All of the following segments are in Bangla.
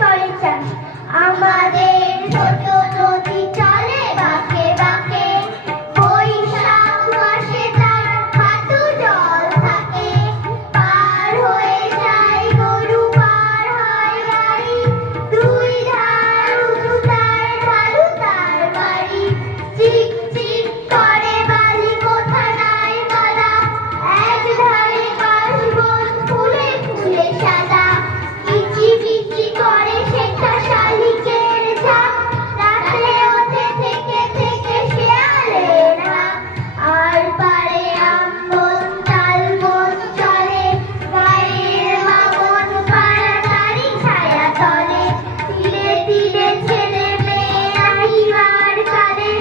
করে চাষ। আমাদের ছোট নদী চলে বাঁকে বাঁকে, বৈশাখ মাসে তার হাঁটু জল থাকে। পার হয়ে যায় গরু, পার হয় গাড়ি, দুই ধার উঁচু তার, ঢালু তার বাড়ি। চিক চিক করে বালি, কোথা নাই কাদা, এক ধারে কাশবন ফুলে ফুলে সাদা। কিচি কিচি করে সেটা শালিকের ঝাঁক, রাতে ওঠে থেকে থেকে শেয়ালের হাঁক। আর পারে আমবন তালবন চলে, গায়ের বামন পাড়া তারি ছায়া তলে। তীরে তীরে ছেলে মেয়ে আহিবার কালে,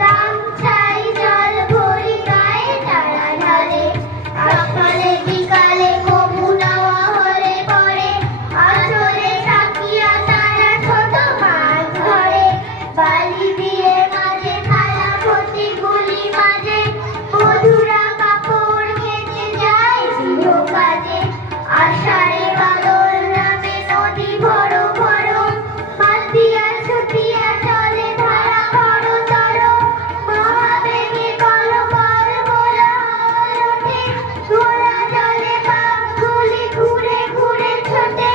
গামছায় জল ভরি গায়ে তারা ঢালে। সকালে বিকালে কবু নাওয়া হলে পরে, আঁচলে তাকিয়া তারা ছোট মাছ ধরে। বালি দিয়ে মাঝে থালা ভর্তি গুলি মাঝে, বধূরা কাপড় কেচে যায় গৃহ কাজে। আষাঢ়ে বাদল নামে নদী ভর ভর, মাতিয়া ছুটিয়া চলে ধারা ঘরতর। মহাবেগে কল কল মোলা হল ওঠে, ঘোলা জলে পাখগুলি ঘুরে ঘুরে ছোটে।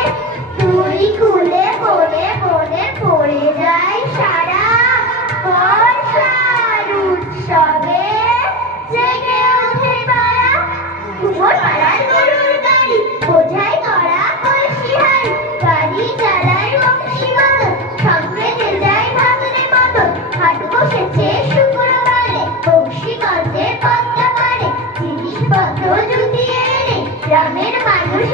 তুই খুলে বনে বনে পড়ে যায় সারা, বর্ষার উৎসবে জেগে ওঠে পাড়া। ঘুমোর পাড়ার গরুর গাড়ি, বোঝাই করা কলসি হাঁড়ি, গাড়ি চালায় বংশী মাদল, সঙ্গে যে যায় ভাগ্নে মদন। হাট বসেছে শুক্রবারে, বংশীগঞ্জে পদ্মা পাড়ে, জিনিসপত্র জুটিয়ে এনে গ্রামের মানুষ